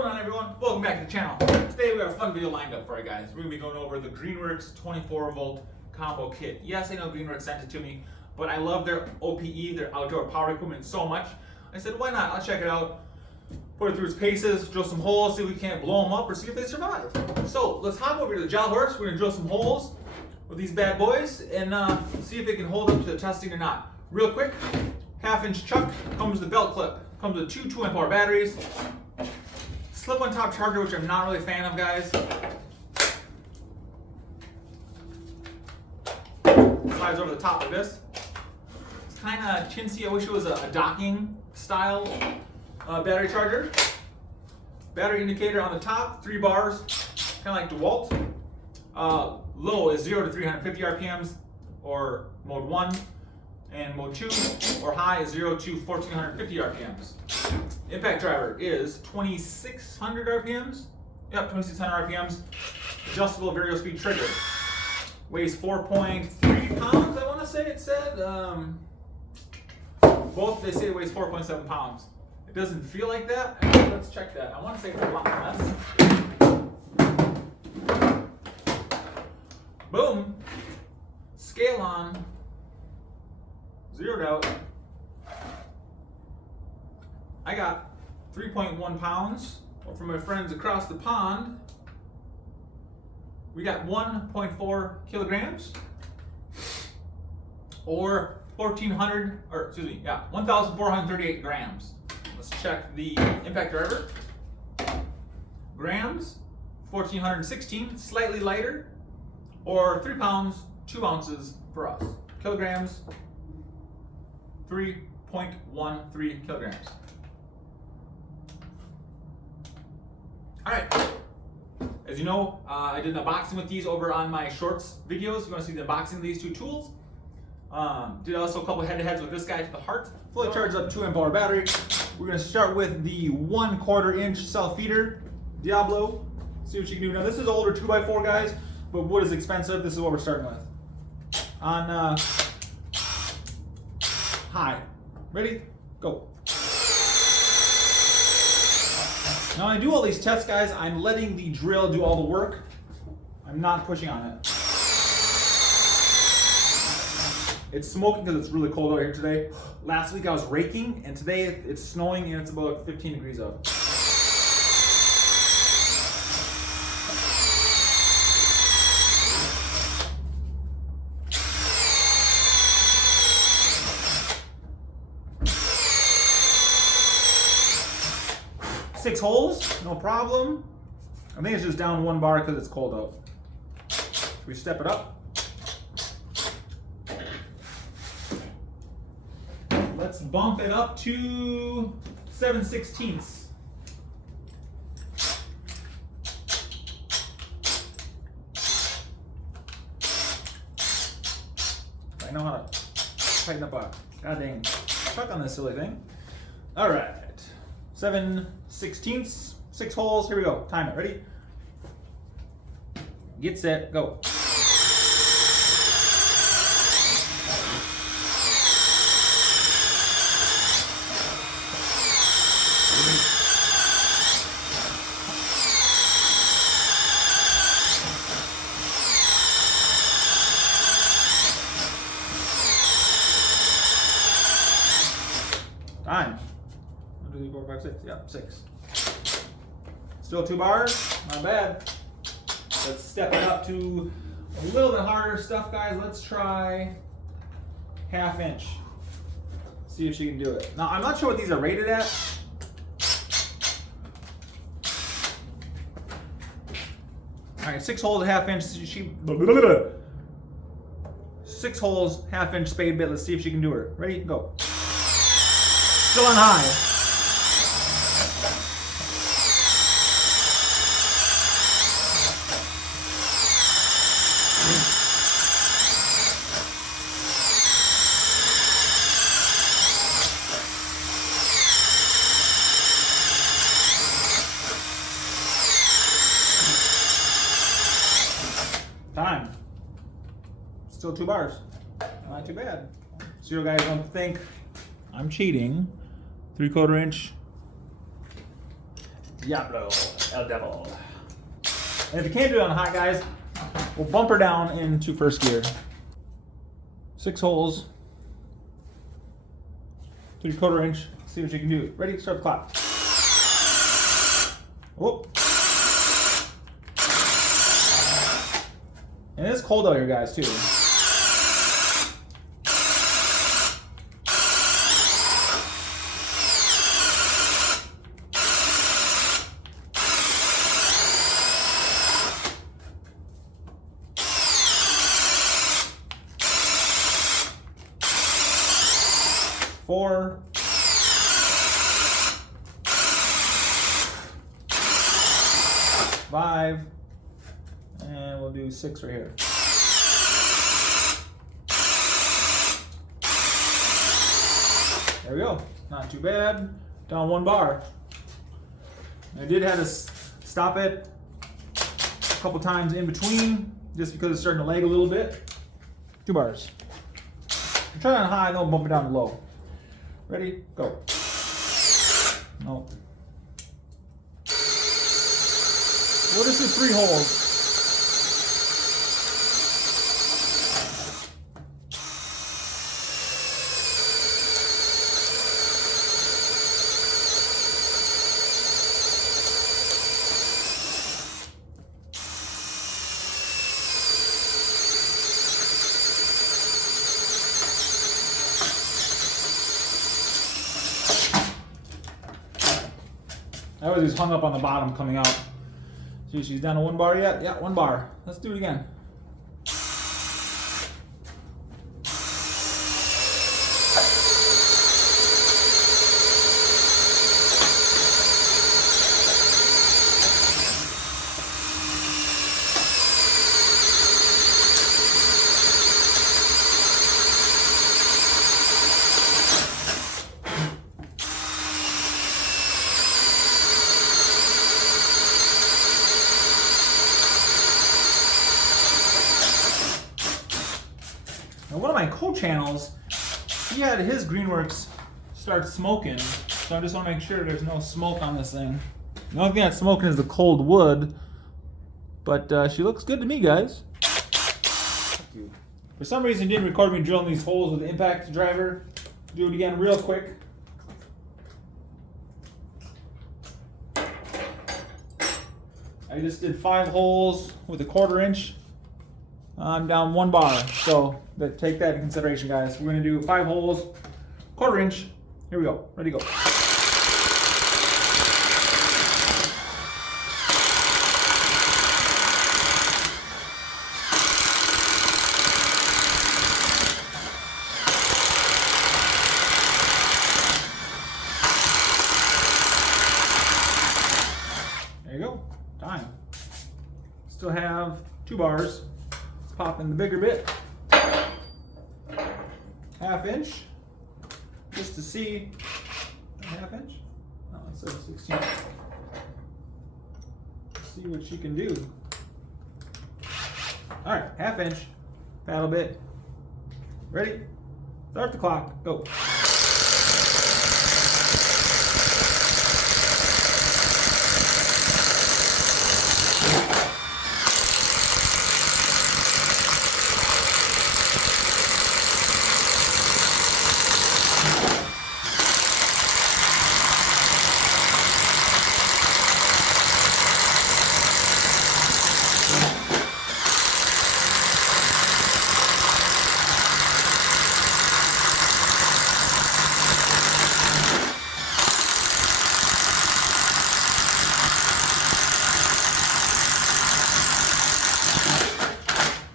going on, everyone? Welcome back to the channel. Today we have a fun video lined up for you guys. We're going to be going over the Greenworks 24 volt combo kit. Yes, I know Greenworks sent it to me, but I love their OPE, their outdoor power equipment, so much. I said, why not? I'll check it out, put it through its paces, drill some holes, see if we can't blow them up or see if they survive. So let's hop over to the Jolly Horse. We're going to drill some holes with these bad boys and see if they can hold up to the testing or not. Real quick, 1/2-inch chuck, comes with the belt clip, comes with two 2-amp-hour batteries, slip-on top charger, which I'm not really a fan of, guys. Slides over the top like this. It's kind of chintzy. I wish it was a docking style battery charger. Battery indicator on the top, 3 bars, kind of like DeWalt. Low is 0 to 350 RPMs, or mode 1, and mode 2, or high is 0 to 1450 RPMs. Impact driver is 2600 RPMs. Yep, 2600 RPMs. Adjustable variable speed trigger. Weighs 4.3 pounds, I want to say it said. Both, they say it weighs 4.7 pounds. It doesn't feel like that. Let's check that. I want to say it's a lot less. Boom. Scale on. Zeroed out. I got 3.1 pounds. Or from my friends across the pond, we got 1.4 kilograms. Or 1,438 grams. Let's check the impact driver. Grams, 1,416, slightly lighter. Or 3 pounds, 2 ounces for us. Kilograms, 3.13 kilograms. Alright, as you know, I did an unboxing with these over on my shorts videos. If you want to see the unboxing of these two tools. Did also a couple head-to-heads with this guy to the Heart. Fully charged up 2-amp-hour battery. We're going to start with the 1/4 inch self-feeder Diablo. See what you can do. Now this is older 2x4, guys, but wood is expensive. This is what we're starting with. On high. Ready? Go. Now when I do all these tests, guys, I'm letting the drill do all the work. I'm not pushing on it. It's smoking because it's really cold out here today. Last week I was raking, and today it's snowing and it's about 15 degrees out. Six holes, no problem. I think it's just down 1 bar because it's cold out. Should we step it up? Let's bump it up to 7/16. I know how to tighten up a goddamn chuck on this silly thing. All right. 7/16, 6 holes. Here we go. Time it. Ready? Get set. Go. Time. 1, 2, 3, 4, 5, 6. Yeah, 6. Still 2 bars. Not bad. Let's step it up to a little bit harder stuff, guys. Let's try 1/2 inch. See if she can do it. Now, I'm not sure what these are rated at. All right, 6 holes, 1/2 inch. 6 holes, 1/2 inch spade bit. Let's see if she can do it. Ready? Go. Still on high. Time. Still 2 bars. Not too bad. So you guys don't think I'm cheating. 3/4 inch Diablo, El Devil. And if you can't do it on hot, guys, we'll bump her down into first gear. 6 holes. 3/4 inch. See what you can do. Ready? Start the clock. Whoop. And it's cold out here, guys, too. Four. 5. And we'll do 6 right here. There we go. Not too bad. Down 1 bar. I did have to stop it a couple times in between just because it's starting to lag a little bit. 2 bars. Try on high, don't bump it down to low. Ready? Go. No. We'll just do 3 holes. I always hung up on the bottom coming out. See, she's down to 1 bar yet? Yeah, 1 bar. Let's do it again. Now, one of my co-channels, he had his Greenworks start smoking, so I just want to make sure there's no smoke on this thing. The only thing that's smoking is the cold wood, but she looks good to me, guys. Thank you. For some reason, didn't record me drilling these holes with the impact driver. Do it again real quick. I just did 5 holes with a 1/4 inch. I'm down 1 bar, so take that into consideration, guys. We're gonna do 5 holes, 1/4 inch. Here we go. Ready to go. There you go. Time. Still have 2 bars. Pop in the bigger bit, 1/2 inch, just to see. 1/2 inch? No, it says 16. See what she can do. All right, 1/2 inch, paddle bit. Ready? Start the clock. Go.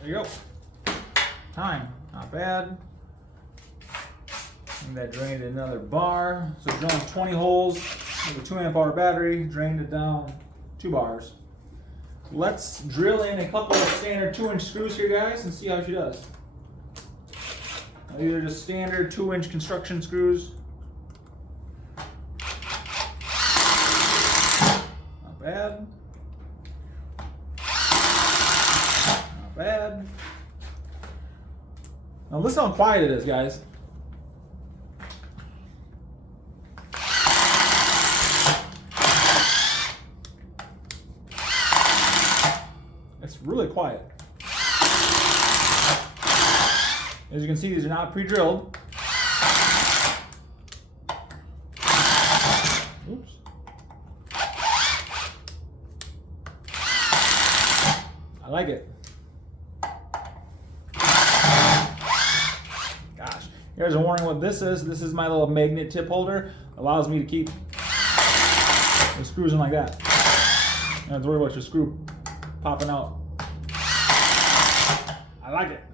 There you go. Time, not bad. And that drained another bar. So drilling 20 holes with a 2 amp hour battery, drained it down 2 bars. Let's drill in a couple of standard 2-inch screws here, guys, and see how she does. These are just standard 2-inch construction screws. Not bad. Not bad. Now listen how quiet it is, guys. it's really quiet. As you can see, these are not pre-drilled. Oops. I like it. Gosh, you guys are wondering what this is. This is my little magnet tip holder. Allows me to keep the screws in like that. You don't have to worry about your screw popping out. I like it.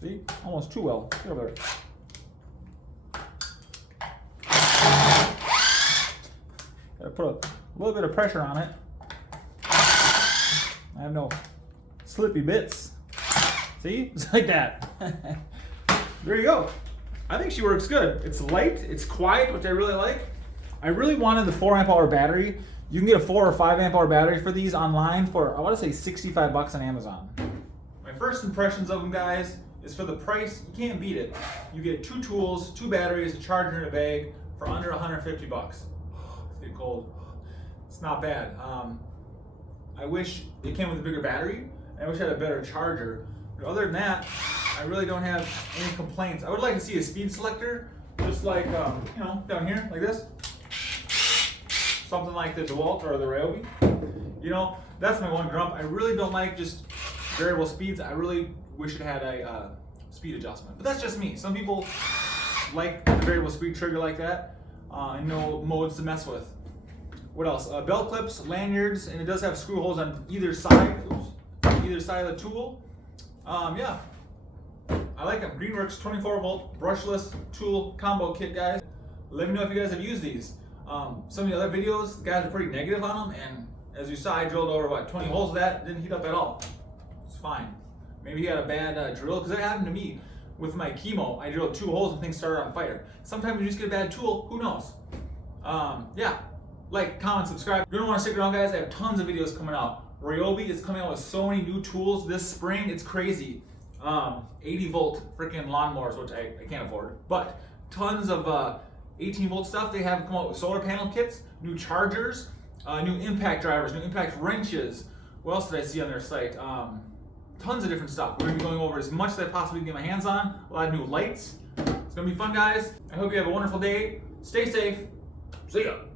See? Almost too well. Get over there. Gotta put a little bit of pressure on it. I have no slippy bits. See? It's like that. There you go. I think she works good. It's light, it's quiet, which I really like. I really wanted the 4 amp hour battery. You can get a 4 or 5 amp hour battery for these online for, I want to say, 65 bucks on Amazon. My first impressions of them, guys, is for the price, you can't beat it. You get 2 tools, 2 batteries, a charger, and a bag for under 150 bucks. It's getting cold. It's not bad. I wish it came with a bigger battery. I wish I had a better charger. But other than that, I really don't have any complaints. I would like to see a speed selector, just like, you know, down here, like this. Something like the DeWalt or the Ryobi. You know, that's my one grump. I really don't like just variable speeds. I really wish it had a speed adjustment. But that's just me. Some people like the variable speed trigger like that and know modes to mess with. What else? Belt clips, lanyards, and it does have screw holes on either side. Oops, either side of the tool. Yeah, I like them. Greenworks 24 volt brushless tool combo kit, guys. Let me know if you guys have used these. Some of the other videos, the guys are pretty negative on them, and as you saw, I drilled over about 20 holes of that. Didn't heat up at all. It's fine. Maybe he had a bad drill, because that happened to me with my chemo. I drilled 2 holes and things started on fire. Sometimes you just get a bad tool. Who knows? Yeah. Like, comment, subscribe. You're gonna want to stick around, guys. I have tons of videos coming out. Ryobi is coming out with so many new tools this spring. It's crazy. 80 volt freaking lawnmowers, which I can't afford. But tons of 18 volt stuff. They have come out with solar panel kits, new chargers, new impact drivers, new impact wrenches. What else did I see on their site? Tons of different stuff. We're gonna be going over as much as I possibly can get my hands on. A lot of new lights. It's gonna be fun, guys. I hope you have a wonderful day. Stay safe. See ya.